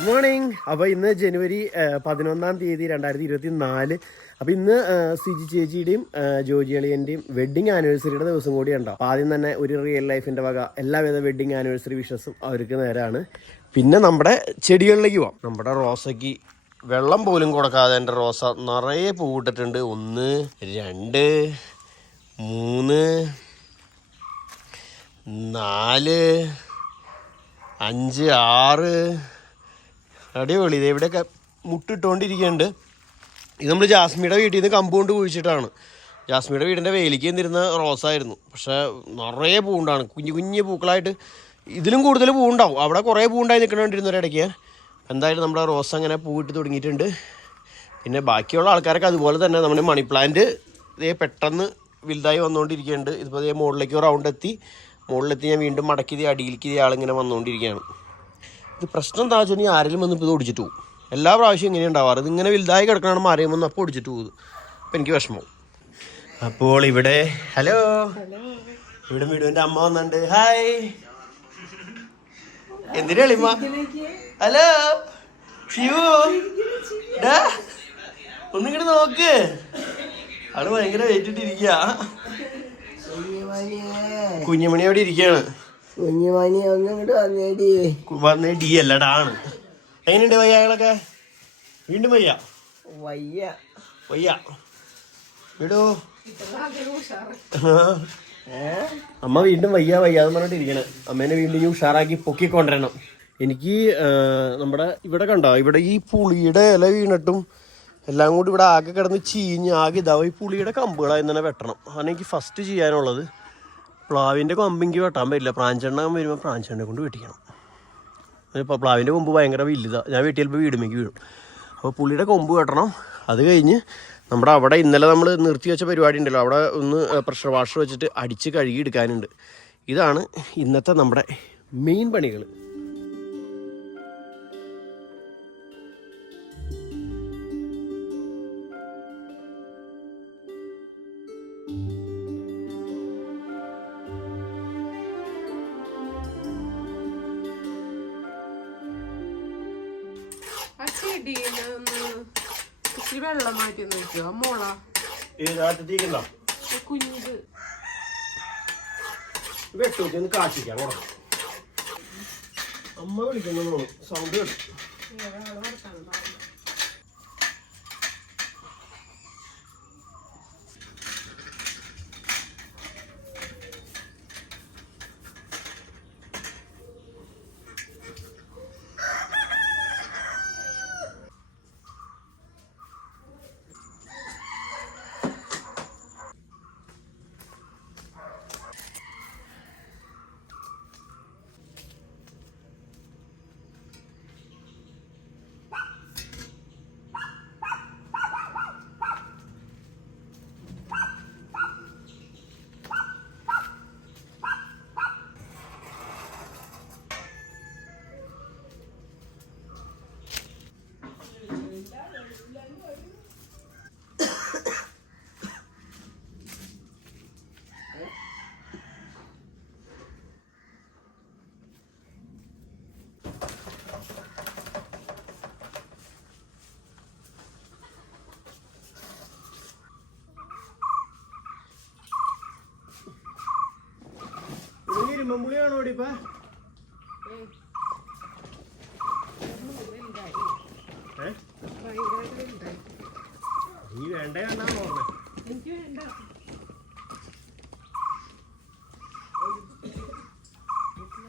Good morning അപ്പോൾ ഇന്ന് ജനുവരി പതിനൊന്നാം തീയതി രണ്ടായിരത്തി ഇരുപത്തി നാല് അപ്പോൾ ഇന്ന് സിജി ചേച്ചിയുടെയും ജോജി അളിയന്റെയും വെഡിങ് ആനിവേഴ്സറിയുടെ ദിവസം കൂടി ഉണ്ടോ അപ്പോൾ ആദ്യം തന്നെ ഒരു റിയൽ ലൈഫിന്റെ വക എല്ലാവിധ വെഡിങ് ആനിവേഴ്സറി വിഷസും അവർക്ക് നേരാണ്. പിന്നെ നമ്മുടെ ചെടികളിലേക്ക് പോവാം. നമ്മുടെ റോസയ്ക്ക് വെള്ളം പോലും കൊടുക്കാതെ എന്റെ റോസ നിറയെ പൂവിട്ടിട്ടുണ്ട്. ഒന്ന് രണ്ട് മൂന്ന് നാല് അഞ്ച് ആറ് അടിപൊളി. ഇത് ഇവിടെയൊക്കെ മുട്ടിട്ടുകൊണ്ടിരിക്കുന്നുണ്ട് ഇത് നമ്മൾ ജാസ്മിയുടെ വീട്ടിൽ നിന്ന് കമ്പ് കൊണ്ട് കുഴിച്ചിട്ടാണ്. ജാസ്മിയുടെ വീടിന്റെ വേലിക്ക് നിന്നിരുന്ന റോസായിരുന്നു പക്ഷേ നിറയെ പൂണ്ടാണ്. കുഞ്ഞു കുഞ്ഞു പൂക്കളായിട്ട് ഇതിലും കൂടുതൽ പൂണ്ടാവും അവിടെ കുറേ പൂണ്ടായി നിൽക്കണോണ്ടിരുന്നു ഒരിടയ്ക്ക്. എന്തായാലും നമ്മുടെ റോസ് അങ്ങനെ പൂവിട്ട് തുടങ്ങിയിട്ടുണ്ട്. പിന്നെ ബാക്കിയുള്ള ആൾക്കാരൊക്കെ അതുപോലെ തന്നെ. നമ്മുടെ മണി പ്ലാന്റ് ഇതേ പെട്ടെന്ന് വലുതായി വന്നുകൊണ്ടിരിക്കുന്നുണ്ട് ഇതിപ്പോൾ ഇതേ മുകളിലേക്ക് റൗണ്ട് എത്തി. മുകളിലെത്തി ഞാൻ വീണ്ടും മടക്കി അടിയിലേക്ക് ഇതേ ആളിങ്ങനെ വന്നുകൊണ്ടിരിക്കുകയാണ് ഇത് പ്രശ്നം എന്താ വെച്ചാൽ ആരെങ്കിലും വന്ന് ഇത് ഓടിച്ചിട്ട് പോകും. എല്ലാ പ്രാവശ്യം ഇങ്ങനെ ഉണ്ടാവാറ് ഇതിങ്ങനെ വലുതായി കിടക്കണം ആരെയും വന്ന് അപ്പോൾ ഓടിച്ചിട്ട് പോകും അപ്പം എനിക്ക് വിഷമം. അപ്പോൾ ഇവിടെ ഹലോ. ഇവിടെ വീടുവിന്റെ അമ്മ വന്നിട്ടുണ്ട്. ഹായ്. എന്തിനാ എളിമ? ഹലോ. ഷിവു. ഒന്നിങ്ങോട്ട് നോക്ക്. ആൾ ഭയങ്കര വെയിറ്റിട്ടിരിക്കുക കുഞ്ഞുമണി അവിടെ ഇരിക്കുകയാണ് കുഞ്ഞുമണി ഒന്നിങ്ങോട്ട് വന്നേടി. വന്നേ ഡി അല്ലടാ. ആണ് എങ്ങനെയുണ്ട് വയ്യകളൊക്കെ വീണ്ടും വയ്യ? വയ്യ. വയ്യ. വിടൂ. അമ്മ വീണ്ടും വയ്യ വയ്യാന്ന് പറഞ്ഞിട്ട് ഇരിക്കണേ അമ്മേനെ വീണ്ടും ഈ ഉഷാറാക്കി പൊക്കിക്കൊണ്ടിരണം എനിക്ക് നമ്മുടെ ഇവിടെ കണ്ടോ? ഇവിടെ ഈ പുളിയുടെ ഇല വീണിട്ടും എല്ലാം കൂടി ഇവിടെ ആകെ കിടന്ന് ചീഞ്ഞ് ആകെ ഇതാവും ഈ പുളിയുടെ കമ്പുകളായി തന്നെ വെട്ടണം. അതാണ് എനിക്ക് ഫസ്റ്റ് ചെയ്യാനുള്ളത്. പ്ലാവിന്റെ കൊമ്പെങ്കിൽ വെട്ടാൻ പറ്റില്ല. പ്രാഞ്ചെണ്ണ വരുമ്പോൾ പ്രാഞ്ചെണ്ണ കൊണ്ട് വെട്ടിക്കണം. ഇപ്പോൾ പ്ലാവിന്റെ കൊമ്പ് ഭയങ്കര വലുതാണ് ഞാൻ വെട്ടിയപ്പോൾ വീടുമേക്ക് വീഴും. അപ്പോൾ പുള്ളിയുടെ കൊമ്പ് വെട്ടണം. അത് കഴിഞ്ഞ് നമ്മുടെ അവിടെ ഇന്നലെ നമ്മൾ നിർത്തി വെച്ച പരിപാടി ഉണ്ടല്ലോ. അവിടെ ഒന്ന് പ്രഷർ വാഷർ വെച്ചിട്ട് അടിച്ച് കഴുകി എടുക്കാനുണ്ട്. ഇതാണ് ഇന്നത്തെ നമ്മുടെ മെയിൻ പണികൾ ഏതാറ്റത്തേക്കുണ്ടോ കുഞ്ഞിത്. വെട്ടു ഒന്ന് കാച്ചിക്കാം കൊടുക്കാം അമ്മ വിളിക്കുന്നു സൗണ്ട് കേട്ടു. ഇരുമ്പുളിയാണോ ഇപ്പൊ നീ വേണ്ടേ വേണ്ടാന്ന് പറഞ്ഞേ എനിക്ക് വേണ്ട.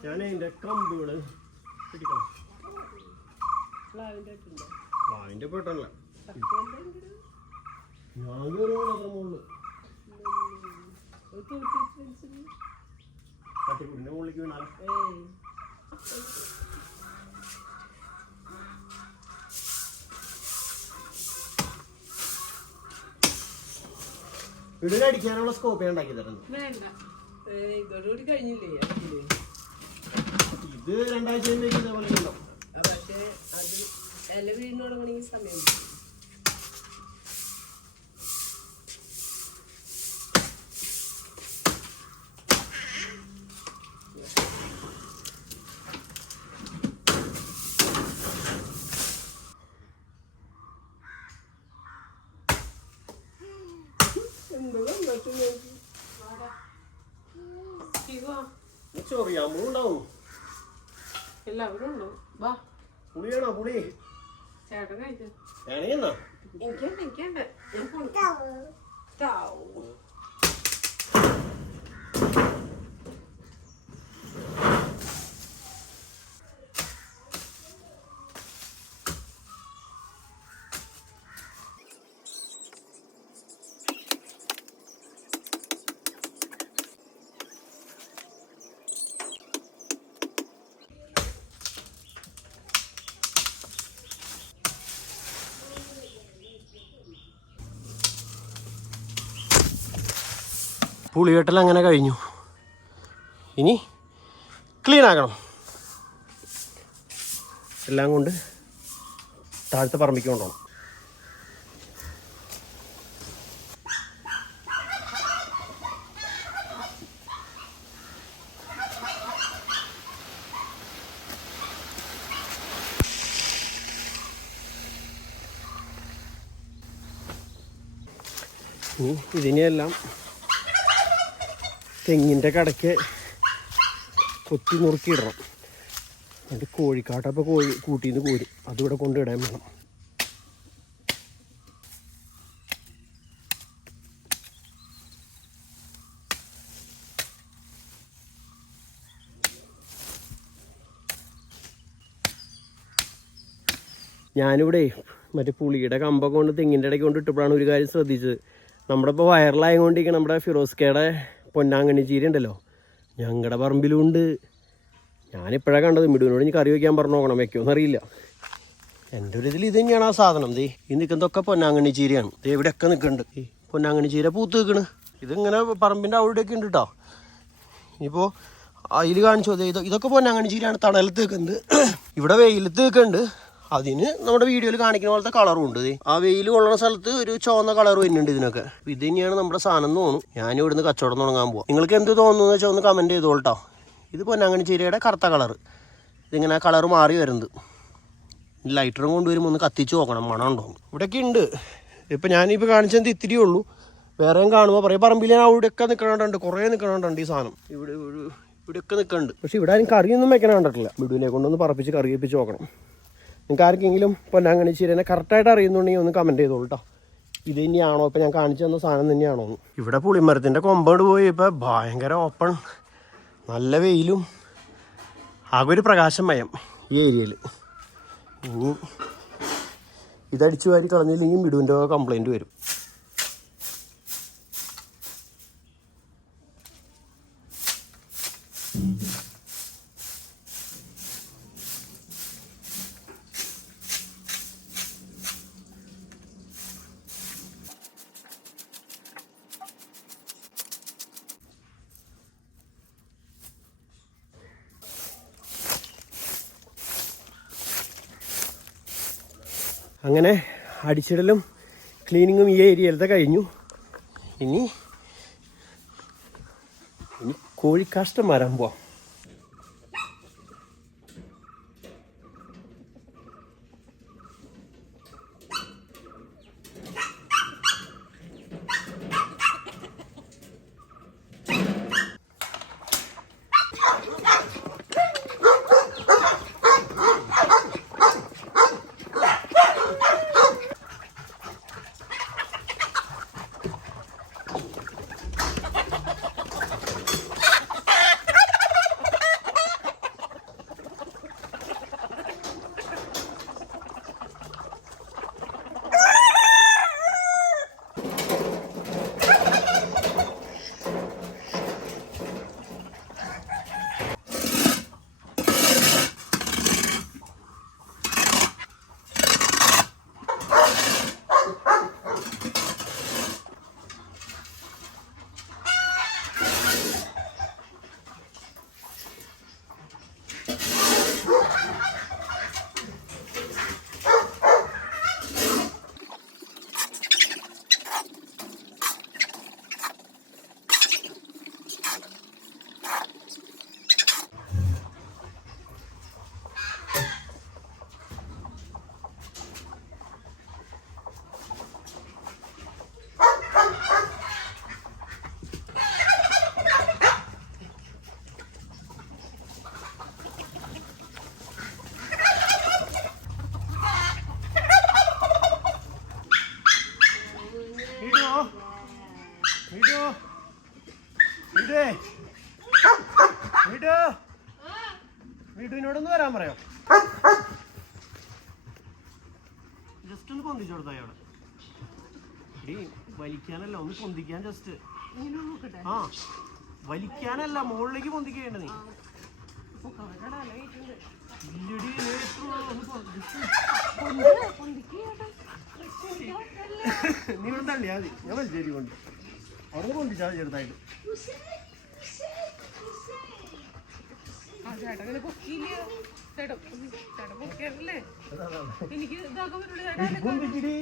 ഞാൻ അതിന്റെ കമ്പുകൾ പിടിക്കണം. പ്ലാവിന്റെ പെട്ടല്ല. ഞാൻ കയറി മാത്രം മുകളിൽ പട്ടിക്കുടിന്റെ മുകളിലേക്ക് വീണാലോ? വീടിന് അടിക്കാനുള്ള സ്കോപ്പ് ഞാൻ ഉണ്ടാക്കി തരുന്നു ഇതോടുകൂടി കഴിഞ്ഞില്ലേ ഇത് രണ്ടാഴ്ച ഇതേപോലെ ഉണ്ടാവും. പക്ഷേ അത് ഇല വീടിനോട് സമയം പിടിക്കും. ഇവാ, ചൊറിയാമ്പൂണ്ടാവും എല്ലാവരും ഉണ്ട് വാ. പുളിയാണോ പുളി? ചേട്ടൻ കഴിച്ചു എനിക്കുണ്ട് എനിക്കുണ്ട്. ഞാൻ ടാവ്. അങ്ങനെ കഴിഞ്ഞു ഇനി ക്ലീൻ ആക്കണം എല്ലാം കൊണ്ട് താഴത്തെ പറമ്പിക്ക് കൊണ്ടുപോകണം ഇനി ഇതിനെയെല്ലാം തെങ്ങിന്റെ കടയ്ക്ക് കൊത്തി നുറുക്കിയിടണം എന്നിട്ട് കോഴിക്കാട്ടപ്പോൾ കോഴി കൂട്ടിന്ന് കോരും. അതിവിടെ കൊണ്ടിടാൻ വേണം. ഞാനിവിടെ മറ്റേ പുളിയുടെ കമ്പൊക്കെ കൊണ്ട് തെങ്ങിന്റെ ഇടയ്ക്ക് കൊണ്ട് ഇട്ടപ്പോഴാണ് ഒരു കാര്യം ശ്രദ്ധിച്ചത്. നമ്മുടെ ഇപ്പോൾ വൈറലായതുകൊണ്ടിരിക്കുന്ന നമ്മുടെ ഫിറോസ്കയുടെ പൊന്നാങ്കണ്ണി ചീര ഉണ്ടല്ലോ ഞങ്ങളുടെ പറമ്പിലും ഉണ്ട് ഞാനിപ്പോഴാണ് കണ്ടത്. മിടുവിനോട് ഇനി കറി വയ്ക്കാൻ പറഞ്ഞു നോക്കണം. വയ്ക്കുമെന്നറിയില്ല എന്റെ ഒരു ഇതിൽ ഇത് തന്നെയാണ് ആ സാധനം. ദേ ഈ നിൽക്കുന്നതൊക്കെ പൊന്നാങ്കണ്ണി ചീരയാണ് ദേ ഇവിടെയൊക്കെ നിൽക്കുന്നുണ്ട് ഈ പൊന്നാങ്കണ്ണി ചീര പൂത്ത് നിൽക്കണ് ഇതിങ്ങനെ പറമ്പിന്റെ അവിടെയൊക്കെ ഉണ്ട് കേട്ടോ ഇനിയിപ്പോൾ അതിൽ കാണിച്ചു. ഇതൊക്കെ പൊന്നാങ്കണ്ണി ചീരയാണ് തണലത്ത് നിൽക്കുന്നത് ഇവിടെ വെയിലത്ത് നിൽക്കുന്നുണ്ട് അതിന് നമ്മുടെ വീഡിയോയിൽ കാണിക്കുന്ന പോലത്തെ കളറും ഉണ്ട്. ആ വെയിൽ കൊള്ളുന്ന സ്ഥലത്ത് ഒരു ചുവന്ന കളർ വരുന്നുണ്ട് ഇതിനൊക്കെ. ഇത് തന്നെയാണ് നമ്മുടെ സാധനം എന്ന് തോന്നുന്നു. ഞാൻ ഇവിടുന്ന് കച്ചവടം തുടങ്ങാൻ പോവാം. നിങ്ങൾക്ക് എന്ത് തോന്നുന്നു വെച്ചാൽ ഒന്ന് കമന്റ് ചെയ്തോളട്ടോ. ഇത് പൊന്നാങ്കണ്ണി ചീരയുടെ കറുത്ത കളർ ഇതിങ്ങനെ കളർ മാറി വരുന്നത്. ലൈറ്ററും കൊണ്ടുവരുമ്പോൾ ഒന്ന് കത്തിച്ച് നോക്കണം. മണം ഉണ്ടോ ഇവിടെയൊക്കെ ഉണ്ട്. ഇപ്പം ഞാനിപ്പോൾ കാണിച്ചത് ഇത്തിരി ഉള്ളൂ. വേറെയും കാണുമ്പോൾ പറയും പറമ്പിൽ ഞാൻ അവിടെയൊക്കെ നിൽക്കണുണ്ട് കുറേ നിൽക്കണുണ്ട് ഈ സാധനം. ഇവിടെ ഇവിടെയൊക്കെ നിൽക്കുന്നുണ്ട് പക്ഷേ ഇവിടെ ആരും കറിയൊന്നും വെക്കണം കണ്ടിട്ടില്ല. മിടുവിനെ കൊണ്ടൊന്ന് പറപ്പിച്ച് കറി വെപ്പിച്ച് നോക്കണം. നിങ്ങൾക്ക് ആർക്കെങ്കിലും പൊന്നാങ്കണി ചീരനെ കറക്റ്റായിട്ട് അറിയുന്നുണ്ടെങ്കിൽ ഒന്ന് കമന്റ് ചെയ്തോളൂ കേട്ടോ ഇത് തന്നെയാണോ? ഇപ്പം ഞാൻ കാണിച്ചു തന്ന സാധനം തന്നെയാണോ ഇവിടെ പുളിമരത്തിന്റെ കൊമ്പോട് പോയി. ഇപ്പം ഭയങ്കര ഓപ്പൺ നല്ല വെയിലും. ആകെ ഒരു പ്രകാശമയം ഈ ഏരിയയിൽ ഇനി ഇതടിച്ചു വാരി കളഞ്ഞില്ലെങ്കിൽ മിടുവിന്റെ കംപ്ലൈന്റ് വരും. അങ്ങനെ അടിച്ചിടലും ക്ലീനിങ്ങും ഈ ഏരിയയിലത്തെ കഴിഞ്ഞു. ഇനി ഇനി കോഴിക്കാഷ്ടം വരാൻ പോവാം. വരാൻ പറയോ? ജസ്റ്റ് ഒന്ന് പൊന്തിച്ചു കൊടുത്ത എടീ, വലിക്കാനല്ല ഒന്ന് പൊന്തിക്കാൻ ജസ്റ്റ് ആ വലിക്കാനല്ല മുകളിലേക്ക് പൊന്തിക്കേണ്ട നീ. ഇല്ലടി, നീ തള്ളിയാ മതി ഞാൻ വലിച്ചേരി കൊണ്ട്. അവിടെ പൊന്തിച്ചാൽ ചെറുതായിട്ട് ആ ചേട്ടൻ ഇങ്ങനെ പൊക്കിയില്ല ചേട്ടൻ ചേട്ടൻ പൊക്കിയല്ലേ എനിക്ക് ഇതാക്കാൻ പറ്റുള്ളൂ ചേട്ടാ പൊന്തിച്ചിടി.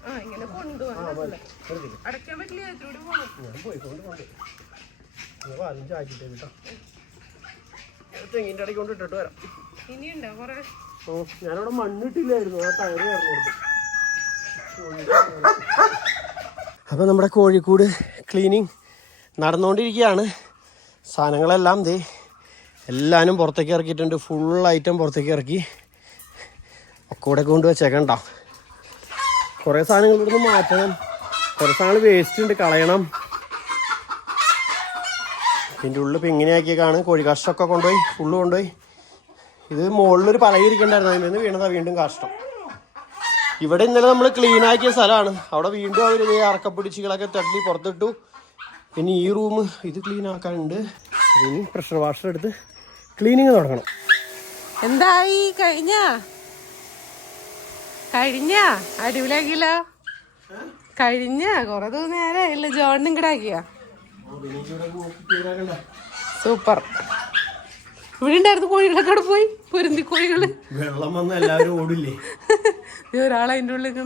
ആ ഇങ്ങനെ കൊണ്ടുപോകാൻ. അടയ്ക്കാൻ പറ്റില്ല ഇടയ്ക്ക് കൊണ്ട് ഇട്ടിട്ട് വരാം. ഇനിയുണ്ടോ കൊറേ? ഓ ഞാനവിടെ മണ്ണിട്ടില്ലായിരുന്നു ആ ടയർ കയറി കൊടുത്തു അപ്പോൾ നമ്മുടെ കോഴിക്കോട് ക്ലീനിങ് നടന്നുകൊണ്ടിരിക്കുകയാണ് സാധനങ്ങളെല്ലാം ദേ എല്ലാവരും പുറത്തേക്ക് ഇറക്കിയിട്ടുണ്ട്. ഫുൾ ഐറ്റം പുറത്തേക്ക് ഇറക്കി. ഒക്കെ ഇവിടെ കൊണ്ട് വെച്ചേക്കണ്ട. കുറേ സാധനങ്ങൾ ഇവിടുന്ന് മാറ്റണം. കുറേ സാധനങ്ങൾ വേസ്റ്റ് ഉണ്ട് കളയണം. ഇതിന്റെ ഉള്ളിൽ ഇപ്പം ഇങ്ങനെയാക്കിയേക്കാണ്. കോഴി കാഷ്ടമൊക്കെ കൊണ്ടുപോയി ഫുള്ള് കൊണ്ടുപോയി. ഇത് മുകളിലൊരു പറയിരിക്കണ്ടായിരുന്നു അതിൽ നിന്ന് വീണതാണ് വീണ്ടും കാഷ്ടം. ഇവിടെ ഇന്നലെ നമ്മൾ ക്ലീൻ ആക്കിയ സ്ഥലമാണ്. അവിടെ വീണ്ടും അവർ ഇതേ അറക്കപ്പിടിച്ചുകളൊക്കെ തട്ടി പുറത്തിട്ടു. പിന്നെ ഈ റൂം ഇത് ക്ലീൻ ആക്കാനുണ്ട്. ഇനി പ്രഷർ വാഷർ എടുത്ത് ക്ലീനിങ് തുടങ്ങണം. എന്തായി? കഴിഞ്ഞ? കഴിഞ്ഞ? അടിപൊളിയാക്കിയല്ലോ. കഴിഞ്ഞ? കൊറേ ദിവസം നേരമായില്ല ജോണിനും കിടാക്കിയ സൂപ്പർ. ഇവിടെ ഉണ്ടായിരുന്നു കോഴികളൊക്കെ അവിടെ പോയി. പൊരുന്തി കോഴികൾ. വെള്ളം വന്ന് എല്ലാവരും ഓടില്ലേ? അതിന്റെ ഉള്ളിൽ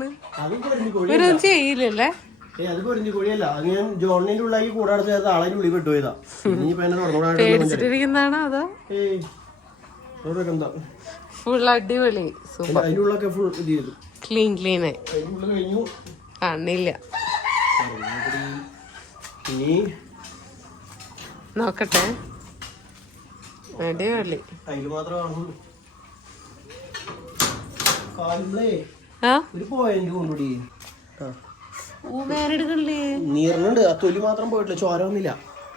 ഒരു ചെയ്യില്ലല്ലേ? ഏ അത് പൊരിഞ്ഞു കോഴിയല്ല. അത് ഞാൻ ജോണിന്റെ ഉള്ളിലാക്കി കൂടാതെ ചേർത്ത് ആളതിന്റെ ഉള്ളിൽ പെട്ടുപോയതാ ഇനിയിപ്പോ എന്നെ തുറന്നുകൂടാ പേടിച്ചിട്ടിരിക്കുന്നതാണോ അതോ? ഏയ്. എന്താ? ഫുൾ അടിപൊളി. സൂപ്പർ. അതിന്റെ ഫുൾ ഇത് ചെയ്തു. ക്ലീൻ ക്ലീൻ ആയി അതിന്റെ ഉള്ളിൽ കഴിഞ്ഞു. കാണില്ല ഇനി നോക്കട്ടെ. അടിപൊളി. അതിൽ മാത്രമേ കാണുള്ളൂ. കാലിലേ ആ? ഒരു പോയിന്റ് കൊണ്ടുകൂടി ഊമേനെടുക്കണില്ലേ നീറിനുണ്ട് ആ തൊലി മാത്രം പോയിട്ടില്ല. ചോരവൊന്നില്ല ഒന്നുമില്ല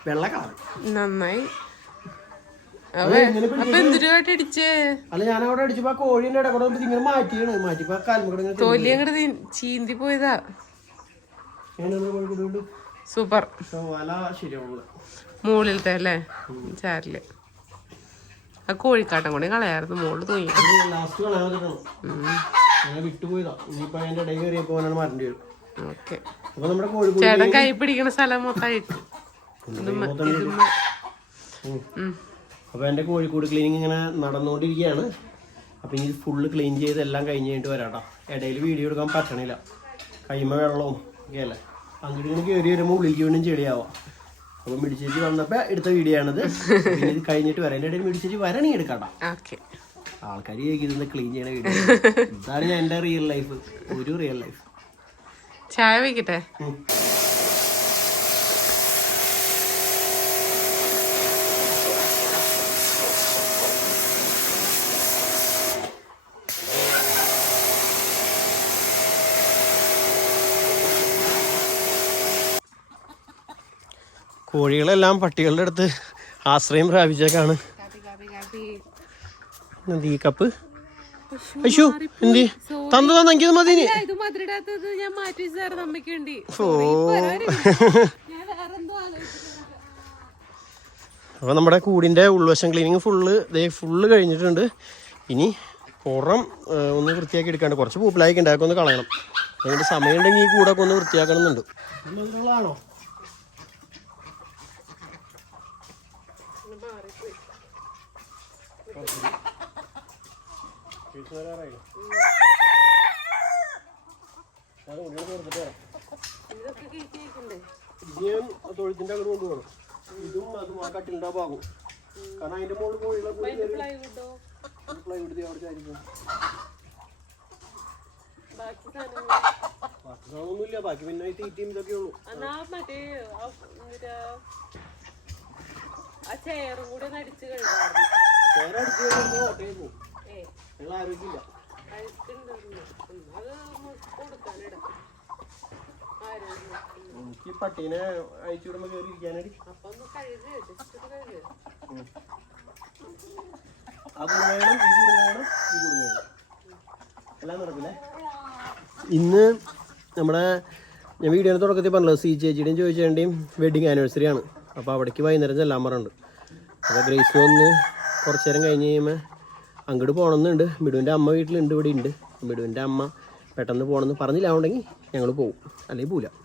വെള്ള കളർ. നന്നായി. അല്ല ഞാൻ അവിടെ അടിച്ചപ്പോ ആ കോഴിന്റെ ഇടക്കൂടെ കൂടെ ഇങ്ങനെ മാറ്റിയാണ്. മാറ്റിപ്പോ തൊലി അങ്ങോട്ട് ചീന്തി പോയതാ. സൂപ്പർ. മുകളിലത്തെ അല്ലേ? ചാരിൽ. ആ കോഴിക്കാട്ടം കൂടി കളയായിരുന്നു. മുകളിൽ തൂങ്ങി. ലാസ്റ്റ് കളയാൻ വിട്ടുപോയതാ. ഇനിയിപ്പോ അതിന്റെ ഇടയിൽ കയറിയപ്പോ മരണ്ടി മാറ്റേണ്ടി വരും. ഓക്കെ. ചേട്ടൻ കൈ പിടിക്കണ സ്ഥലം മൊത്തമായിട്ട്. അപ്പൊ എന്റെ കോഴിക്കോട് ക്ലീനിങ് ഇങ്ങനെ നടന്നുകൊണ്ടിരിക്കുകയാണ്. അപ്പൊ ഇനി ഫുള്ള് ക്ലീൻ ചെയ്ത് എല്ലാം കഴിഞ്ഞ് കഴിഞ്ഞിട്ട് വരാട്ടോ ഇടയിൽ വീഡിയോ എടുക്കാൻ പറ്റണില്ല. കൈമ വെള്ളവും ഒക്കെ അല്ലേ? അങ്ങോട്ട് ഇങ്ങനെ കയറി വരുമ്പോൾ ഉള്ളിലേക്ക് വീണ്ടും ചെളിയാവാം. അപ്പൊ മിടിച്ചേച്ചി വന്നപ്പോ എടുത്ത വീഡിയോ ആണിത്. ഇത് കഴിഞ്ഞിട്ട് വരാം. എന്റെ ഇടയിൽ മിടിച്ചേച്ചി വരണി എടുക്കാട്ടോ ഓക്കെ. ആൾക്കാർ ചോദിക്കുന്നത് ക്ലീൻ ചെയ്യണ വീഡിയോ ഇതാണ് ഞാൻ എന്റെ റിയൽ ലൈഫ് ഒരു റിയൽ ലൈഫ് ചായ വയ്ക്കട്ടെ കോഴികളെല്ലാം പട്ടികളുടെ അടുത്ത് ആശ്രയം പ്രാപിച്ചേക്കാണ്. കാപ്പി കാപ്പി. കാപ്പി എന്ത്? തന്നു തന്നു എനിക്കത് മതി. ഇത് മധുരിടാത്തത് ഞാൻ മാറ്റി വെച്ചായിരുന്നു അമ്മയ്ക്ക് വേണ്ടി. ഓ. ഞാൻ വേറെന്തോ ആലോചിച്ചു അപ്പോൾ നമ്മുടെ കൂടിന്റെ ഉൾവശം ക്ലീനിങ് ഫുള്ള് ദേ ഫുള്ള് കഴിഞ്ഞിട്ടുണ്ട്. ഇനി പുറം ഒന്ന് വൃത്തിയാക്കി എടുക്കാണ്ട് കുറച്ച് പൂപ്പിലാക്കി ഉണ്ടാക്കി ഒന്ന് കളയണം. അതുകൊണ്ട് സമയമുണ്ടെങ്കിൽ ഈ കൂടൊക്കെ ഒന്ന് വൃത്തിയാക്കണം എന്നുണ്ട് ആണോ ഇതൊക്കെ കേറ്റി വെക്കണ്ടേ ഇനിയും തൊഴുത്തിന്റെ അങ്ങോട്ട് കൊണ്ടുപോകണം ഇതും അതും ആ കട്ടിലിന്റെ ഭാഗം കാരണം അതിന്റെ മുകളിൽ കോഴികളെ പ്ലൈവുഡോ പ്ലൈവുഡ് അവിടെ ചാരിക്കും ബാക്കി സാധനമൊന്നുമില്ല. ബാക്കി പിന്നെ തീറ്റയും ഇതൊക്കെ ഉള്ളൂ. മറ്റേ ആ ചെയറും കൂടെ അടിച്ചു കഴിഞ്ഞു ചേര അടിച്ച് കഴിയുമ്പോൾ ഞങ്ങൾ ആരോഗ്യമില്ല. എനിക്ക് പട്ടീനെ അയച്ചു വിടുമ്പോ കയറി ഒന്ന് ഒന്ന് ഈ ഈ എല്ലാം നടക്കില്ലേ ഇന്ന് നമ്മുടെ ഞാൻ വീഡിയോയുടെ തുടക്കത്തിൽ പറഞ്ഞല്ലോ സി ചേച്ചിയുടെയും ചോദിച്ചേന്റെയും വെഡിങ് ആനിവേഴ്സറി ആണ്. അപ്പോൾ അവിടേക്ക് വൈകുന്നേരം ചെല്ലാൻ പറഞ്ഞിട്ടുണ്ട്. അപ്പോൾ ഗ്രേസ് വന്ന് കുറച്ച് നേരം കഴിഞ്ഞ് കഴിയുമ്പോൾ അങ്ങോട്ട് പോകണമെന്നുണ്ട്. മിടുവിന്റെ അമ്മ വീട്ടിലുണ്ട് ഇവിടെ ഉണ്ട് മിടുവിന്റെ അമ്മ പെട്ടെന്ന് പോകണമെന്ന് പറഞ്ഞില്ല. ഉണ്ടെങ്കിൽ ഞങ്ങൾ പോകും അല്ലെങ്കിൽ പോവില്ല.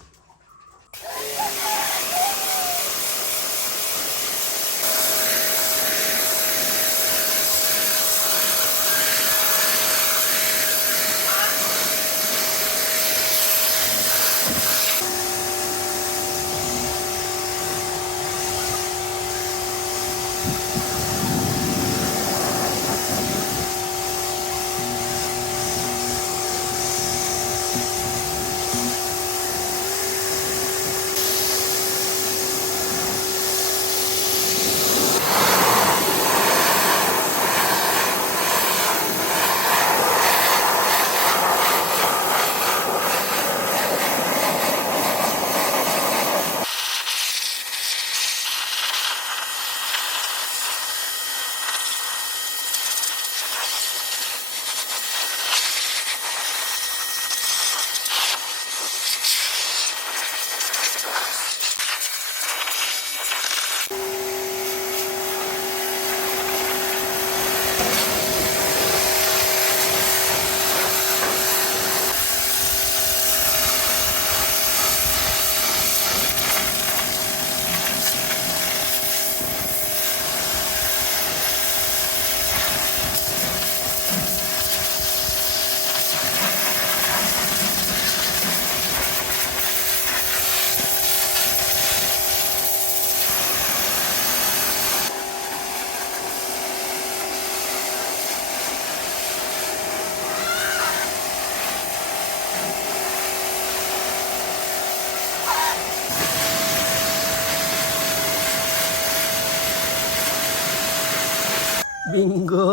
ബിങ്കോ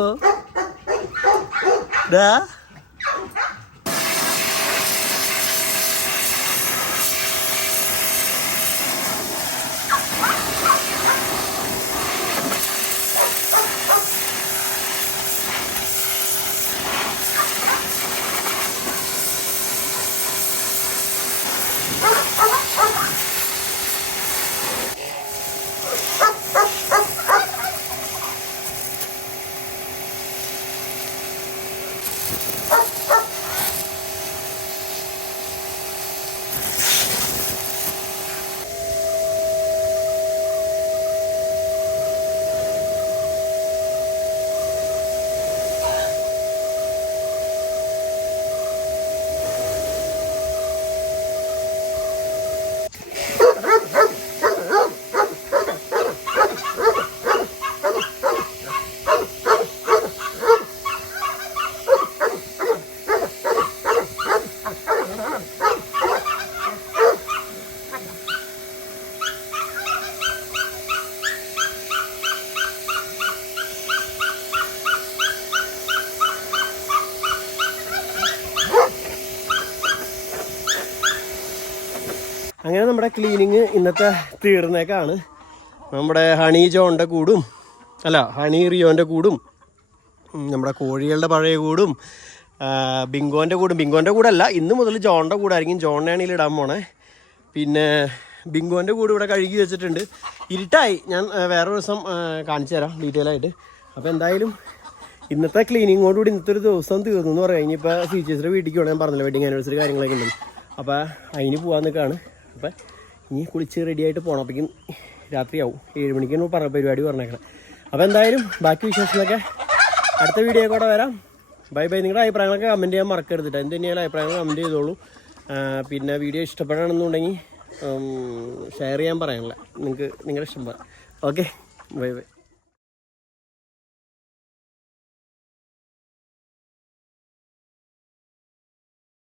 ഡാ അങ്ങനെ നമ്മുടെ ക്ലീനിങ് ഇന്നത്തെ തീർന്നേക്കാണ്. നമ്മുടെ ഹണി ജോണിന്റെ കൂടും അല്ല ഹണി റിയോന്റെ കൂടും നമ്മുടെ കോഴികളുടെ പഴയ കൂടും ബിങ്കോന്റെ കൂടും. ബിങ്കോന്റെ കൂടല്ല ഇന്ന് മുതൽ ജോണിന്റെ കൂടായിരിക്കും. ജോണിനാണെങ്കിൽ ഇടാൻ പോണേ. പിന്നെ ബിങ്കോന്റെ കൂട് ഇവിടെ കഴുകി വെച്ചിട്ടുണ്ട്. ഇരുട്ടായി. ഞാൻ വേറെ ദിവസം കാണിച്ചു തരാം ഡീറ്റെയിൽ ആയിട്ട്. അപ്പോൾ എന്തായാലും ഇന്നത്തെ ക്ലീനിങ്ങോടുകൂടി ഇന്നത്തെ ഒരു ദിവസം തീർന്നു എന്ന് പറയാം. ഇനിയിപ്പോൾ ഫീച്ചേഴ്സിന്റെ വീട്ടിലേക്ക് വേണം ഞാൻ പറഞ്ഞില്ല വെഡിങ് ആനിവേഴ്സറി കാര്യങ്ങളൊക്കെ ഉണ്ട് അപ്പോൾ അതിന് പോകാൻ നിൽക്കുകയാണ് അപ്പം ഇനി കുളിച്ച് റെഡിയായിട്ട് പോകണം അപ്പോഴേക്കും രാത്രിയാവും. ഏഴ് മണിക്കാണ് പറഞ്ഞ പരിപാടി പറഞ്ഞേക്കണം. അപ്പോൾ എന്തായാലും ബാക്കി വിശേഷങ്ങളൊക്കെ അടുത്ത വീഡിയോ കൂടെ വരാം. ബൈ ബൈ നിങ്ങളുടെ അഭിപ്രായങ്ങളൊക്കെ കമന്റ് ചെയ്യാൻ മറക്കരുത് എന്ത് തന്നെയാലും അഭിപ്രായങ്ങൾ കമന്റ് ചെയ്തോളൂ. പിന്നെ വീഡിയോ ഇഷ്ടപ്പെടണമെന്നുണ്ടെങ്കിൽ ഷെയർ ചെയ്യാൻ പറയാനില്ല. നിങ്ങൾക്ക് നിങ്ങളുടെ ഇഷ്ടം പറയാം. Okay bye bye